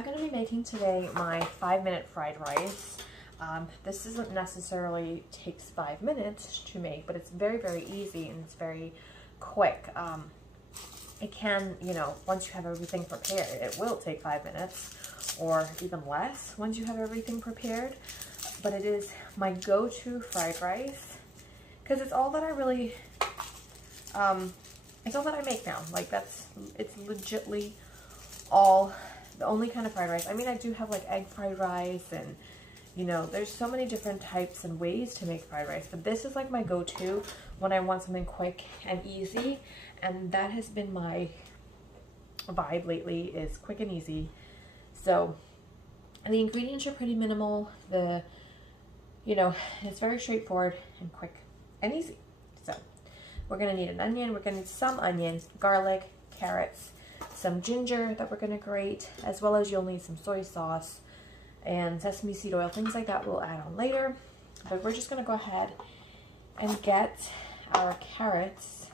I'm going to be making today my 5-minute fried rice. This doesn't necessarily takes 5 minutes to make, but it's very, very easy and it's very quick. It can, you know, once you have everything prepared, it will take 5 minutes or even less once you have everything prepared. But it is my go-to fried rice because it's all that I really, it's all that I make now. Like it's legitly the only kind of fried rice. I mean, I do have like egg fried rice and, you know, there's so many different types and ways to make fried rice, but this is like my go-to when I want something quick and easy, and that has been my vibe lately, is quick and easy. So, and the ingredients are pretty minimal. You know, it's very straightforward and quick and easy. So, we're gonna need an onion, we're gonna need some onion, garlic, carrots, some ginger that we're gonna grate, as well as you'll need some soy sauce and sesame seed oil, things like that we'll add on later. But we're just gonna go ahead and get our carrots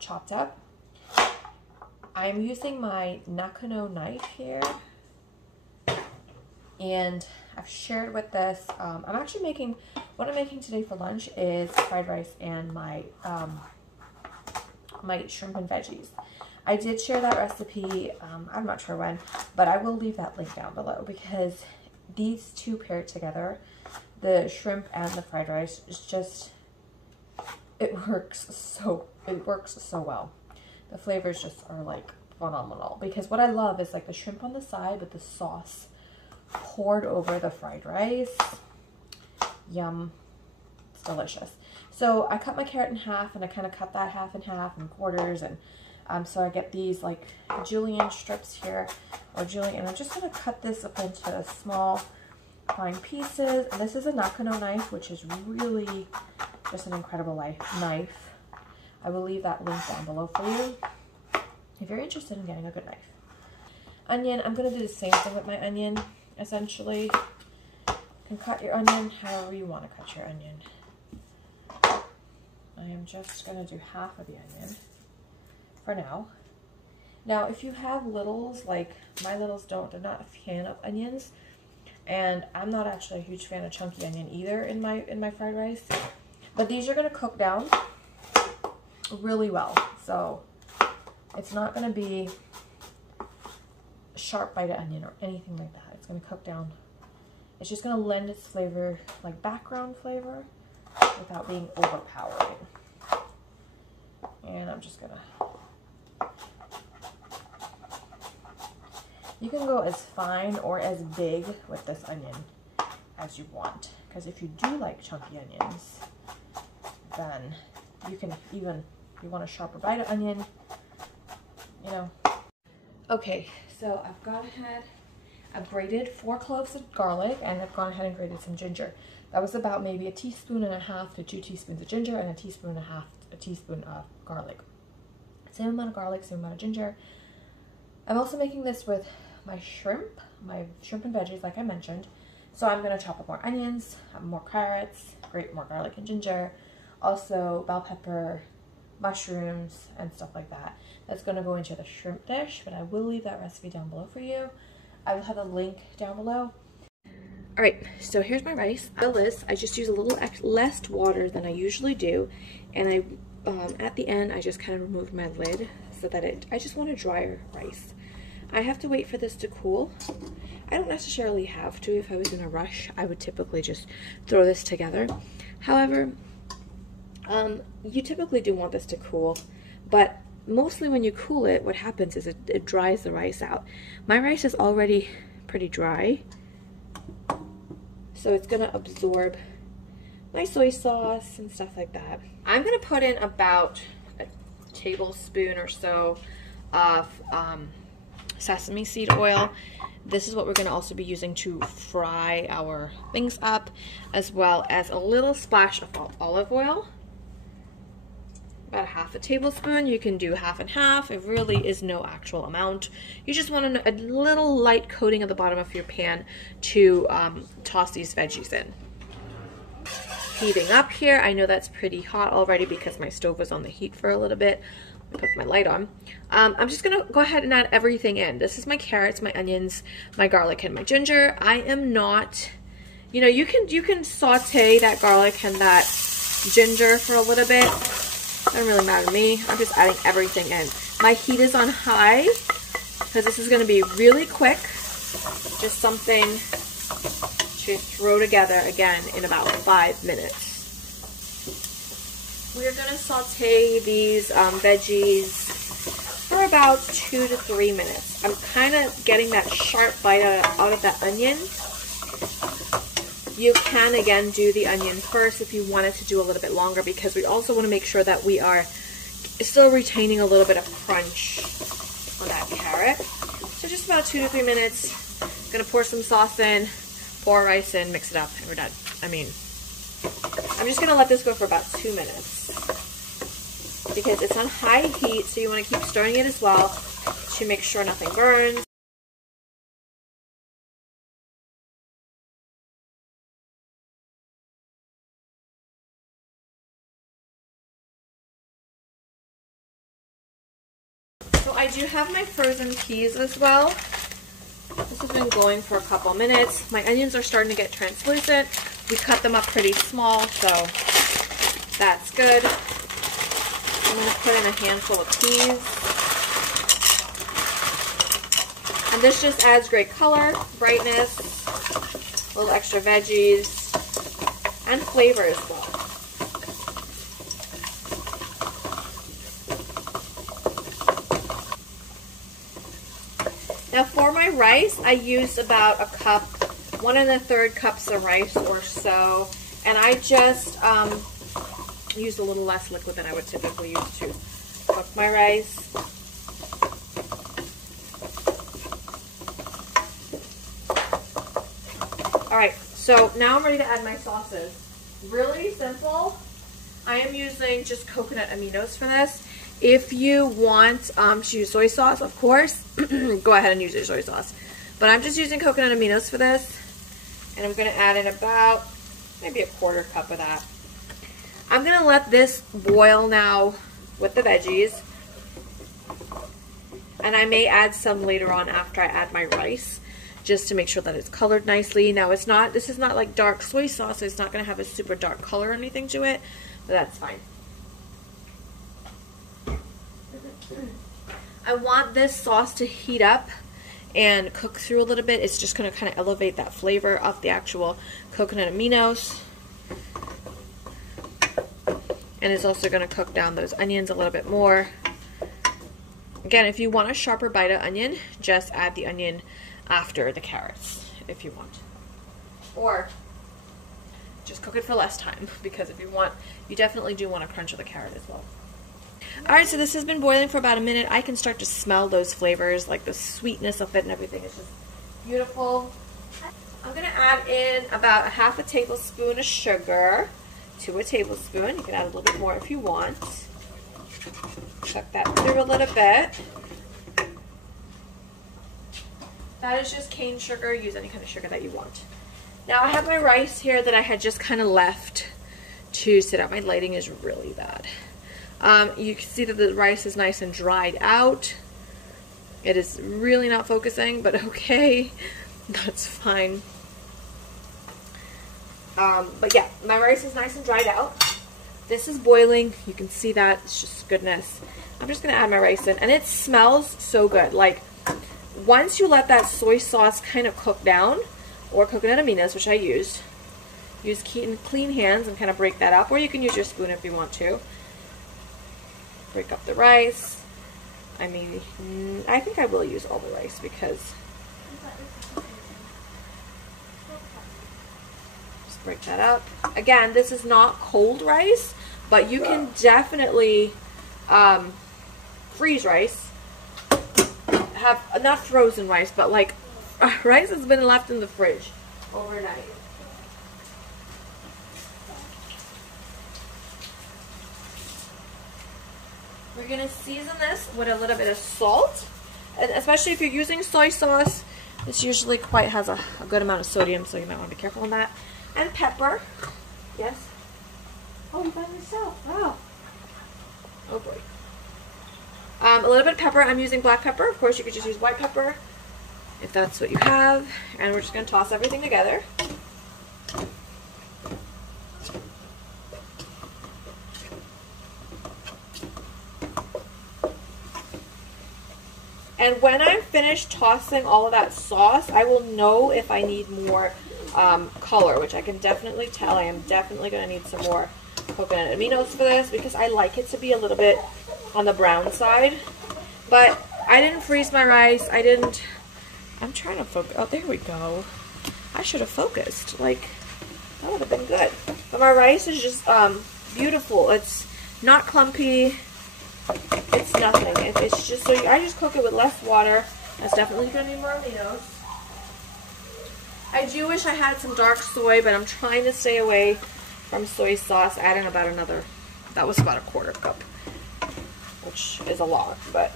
chopped up. I'm using my Nakano knife here, and I've shared with this. I'm actually making, what I'm making today for lunch is fried rice and my my shrimp and veggies. I did share that recipe, I'm not sure when, but I will leave that link down below because these two paired together, the shrimp and the fried rice, is just, it works so well. The flavors just are like phenomenal, because what I love is like the shrimp on the side with the sauce poured over the fried rice. Yum. It's delicious. So I cut my carrot in half, and I kind of cut that half in half and quarters, and so I get these like julienne strips here, or julienne, and I'm just going to cut this up into small fine pieces. And this is a Nakano knife, which is really just an incredible knife. I will leave that link down below for you if you're interested in getting a good knife. Onion, I'm going to do the same thing with my onion, essentially. You can cut your onion however you want to cut your onion. I am just going to do half of the onion for now. Now, if you have littles, like my littles they're not a fan of onions, and I'm not actually a huge fan of chunky onion either in my fried rice, but these are going to cook down really well, so it's not going to be a sharp bite of onion or anything like that. It's going to cook down. It's just going to lend its flavor, like background flavor, without being overpowering. And I'm just going to, you can go as fine or as big with this onion as you want, because if you do like chunky onions, then you can even, if you want a sharper bite of onion, you know. Okay, so I've gone ahead, I've grated 4 cloves of garlic, and I've gone ahead and grated some ginger. That was about maybe 1.5 teaspoons to 2 teaspoons of ginger and 1.5 teaspoons of garlic. Same amount of garlic, same amount of ginger. I'm also making this with my shrimp and veggies, like I mentioned. So I'm going to chop up more onions, more carrots, grate more garlic and ginger, also bell pepper, mushrooms, and stuff like that. That's going to go into the shrimp dish, but I will leave that recipe down below for you. I will have a link down below. Alright, so here's my rice. I just use a little less water than I usually do, and at the end I just kind of removed my lid so that I just want a drier rice. I have to wait for this to cool. I don't necessarily have to. If I was in a rush, I would typically just throw this together. However, you typically do want this to cool, but mostly when you cool it, what happens is it dries the rice out. My rice is already pretty dry, so it's gonna absorb my soy sauce and stuff like that. I'm gonna put in about a tablespoon or so of sesame seed oil. This is what we're going to also be using to fry our things up, as well as a little splash of olive oil. About 1/2 tablespoon. You can do half and half. It really is no actual amount. You just want a little light coating at the bottom of your pan to toss these veggies in. Heating up here. I know that's pretty hot already because my stove was on the heat for a little bit. put my light on. I'm just gonna go ahead and add everything in. This is my carrots, my onions, my garlic, and my ginger. I am not, you know, you can saute that garlic and that ginger for a little bit. Doesn't really matter to me. I'm just adding everything in. My heat is on high because this is gonna be really quick. Just something to throw together again in about 5 minutes. We're gonna saute these veggies for about 2 to 3 minutes. I'm kind of getting that sharp bite out of that onion. You can again do the onion first if you wanted to do a little bit longer, because we also want to make sure that we are still retaining a little bit of crunch on that carrot. So just about 2 to 3 minutes. I'm gonna pour some sauce in, pour rice in, mix it up, and we're done. I mean, I'm just gonna let this go for about 2 minutes because it's on high heat, so you want to keep stirring it as well to make sure nothing burns. So I do have my frozen peas as well. This has been going for a couple minutes. My onions are starting to get translucent. We cut them up pretty small, so that's good. I'm going to put in a handful of peas. And this just adds great color, brightness, a little extra veggies, and flavor as well. Now for my rice, I used about a cup, 1 1/3 cups of rice or so, and I just used a little less liquid than I would typically use to cook my rice. Alright, so now I'm ready to add my sauces. Really simple. I am using just coconut aminos for this. If you want to use soy sauce, of course, go ahead and use your soy sauce. But I'm just using coconut aminos for this. And I'm going to add in about maybe a 1/4 cup of that. I'm going to let this boil now with the veggies. And I may add some later on after I add my rice, just to make sure that it's colored nicely. Now this is not like dark soy sauce, so it's not going to have a super dark color or anything to it, but that's fine. I want this sauce to heat up and cook through a little bit. It's just going to kind of elevate that flavor of the actual coconut aminos. And it's also going to cook down those onions a little bit more. Again, if you want a sharper bite of onion, just add the onion after the carrots if you want. Or just cook it for less time, because if you want, you definitely do want to crunch of the carrot as well. Alright, so this has been boiling for about a minute. I can start to smell those flavors, like the sweetness of it and everything. It's just beautiful. I'm going to add in about 1/2 tablespoon of sugar to a tablespoon. You can add a little bit more if you want. Chuck that through a little bit. That is just cane sugar. Use any kind of sugar that you want. Now I have my rice here that I had just kind of left to sit out. My lighting is really bad. You can see that the rice is nice and dried out. It is really not focusing, but okay, that's fine. But yeah, my rice is nice and dried out. This is boiling. You can see that. It's just goodness. I'm just going to add my rice in, and it smells so good. Like, once you let that soy sauce kind of cook down, or coconut aminos, which I used, use clean hands and kind of break that up, or you can use your spoon if you want to. Break up the rice. I think I will use all the rice because just break that up. Again, this is not cold rice, but you can definitely freeze rice. Have not frozen rice, but like rice has been left in the fridge overnight. We're going to season this with a little bit of salt, and especially if you're using soy sauce, this usually has a good amount of sodium, so you might want to be careful on that. And pepper. Yes? Oh, you by yourself. Wow. Oh boy. A little bit of pepper. I'm using black pepper. Of course, you could just use white pepper if that's what you have. And we're just going to toss everything together. And when I'm finished tossing all of that sauce, I will know if I need more color, which I can definitely tell. I am definitely going to need some more coconut aminos for this because I like it to be a little bit on the brown side. But I didn't freeze my rice. I'm trying to focus. Oh, there we go. I should have focused. Like, that would have been good. But my rice is just beautiful. It's not clumpy. It's nothing. It's just, so I just cook it with less water. That's definitely going to need more aminos. I do wish I had some dark soy, but I'm trying to stay away from soy sauce. Adding about another, that was about a quarter cup, which is a lot. But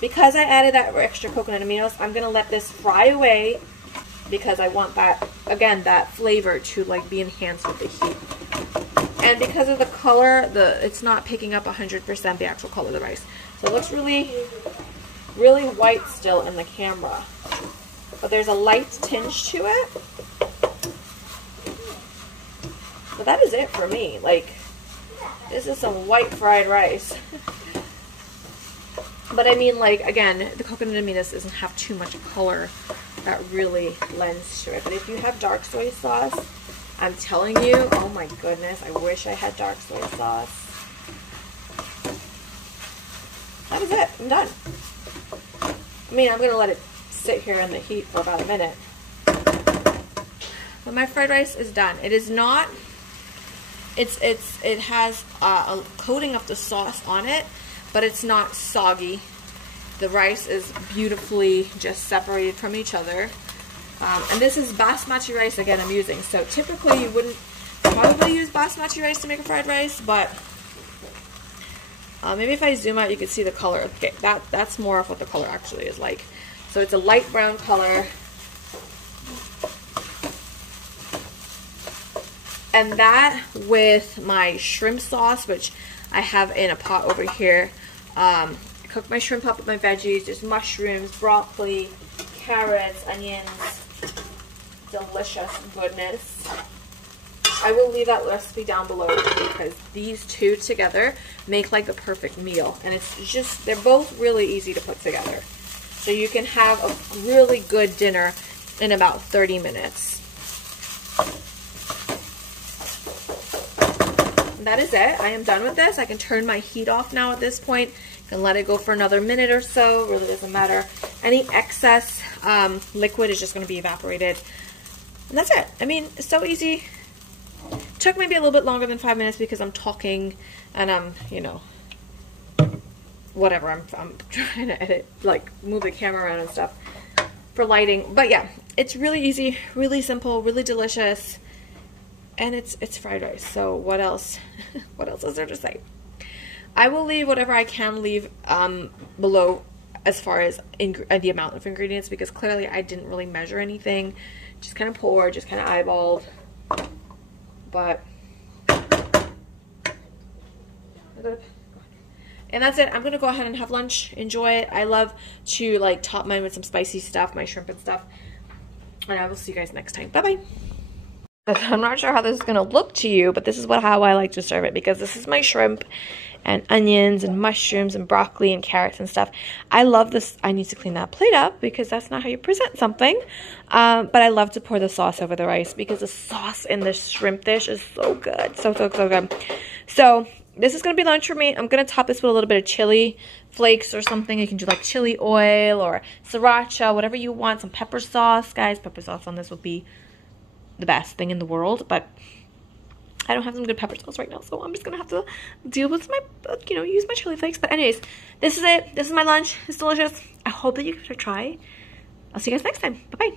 because I added that extra coconut aminos, I'm going to let this fry away because I want that, again, that flavor to like be enhanced with the heat. And because of the color, it's not picking up 100% the actual color of the rice. So it looks really, really white still in the camera. But there's a light tinge to it. But that is it for me. Like, this is some white fried rice. But I mean, like, again, the coconut aminos doesn't have too much color that really lends to it. But if you have dark soy sauce, I'm telling you, oh my goodness, I wish I had dark soy sauce. That is it. I'm done. I mean, I'm going to let it sit here in the heat for about a minute. But my fried rice is done. It is not, it has a coating of the sauce on it, but it's not soggy. The rice is beautifully just separated from each other. And this is basmati rice, again, I'm using. So typically you wouldn't probably use basmati rice to make a fried rice, but maybe if I zoom out you can see the color. Okay, that's more of what the color actually is like. So it's a light brown color. And that with my shrimp sauce, which I have in a pot over here. I cooked my shrimp up with my veggies. There's mushrooms, broccoli, carrots, onions. Delicious goodness. I will leave that recipe down below because these two together make like the perfect meal. And it's just, they're both really easy to put together. So you can have a really good dinner in about 30 minutes. And that is it. I am done with this. I can turn my heat off now at this point. I can let it go for another minute or so. Really doesn't matter. Any excess liquid is just going to be evaporated. And that's it. I mean, it's so easy. It took maybe a little bit longer than 5 minutes because I'm talking and I'm, you know, whatever. I'm trying to edit, like move the camera around and stuff for lighting. But yeah, it's really easy, really simple, really delicious. And it's fried rice. So what else? What else is there to say? I will leave whatever I can leave below as far as the amount of ingredients because clearly I didn't really measure anything. Just kind of poured, just kind of eyeballed. But and that's it. I'm gonna go ahead and have lunch, enjoy it. I love to like top mine with some spicy stuff, my shrimp and stuff. And I will see you guys next time. Bye bye. I'm not sure how this is gonna look to you, but this is how I like to serve it because this is my shrimp and onions and mushrooms and broccoli and carrots and stuff. I love this. I need to clean that plate up because that's not how you present something. But I love to pour the sauce over the rice because the sauce in this shrimp dish is so good. So good. So this is going to be lunch for me. I'm going to top this with a little bit of chili flakes or something. You can do like chili oil or sriracha, whatever you want. Some pepper sauce. Guys, pepper sauce on this would be the best thing in the world. But I don't have some good pepper sauce right now, so I'm just gonna have to deal with my, use my chili flakes. But anyways, this is it. This is my lunch. It's delicious. I hope that you give it a try. I'll see you guys next time. Bye-bye.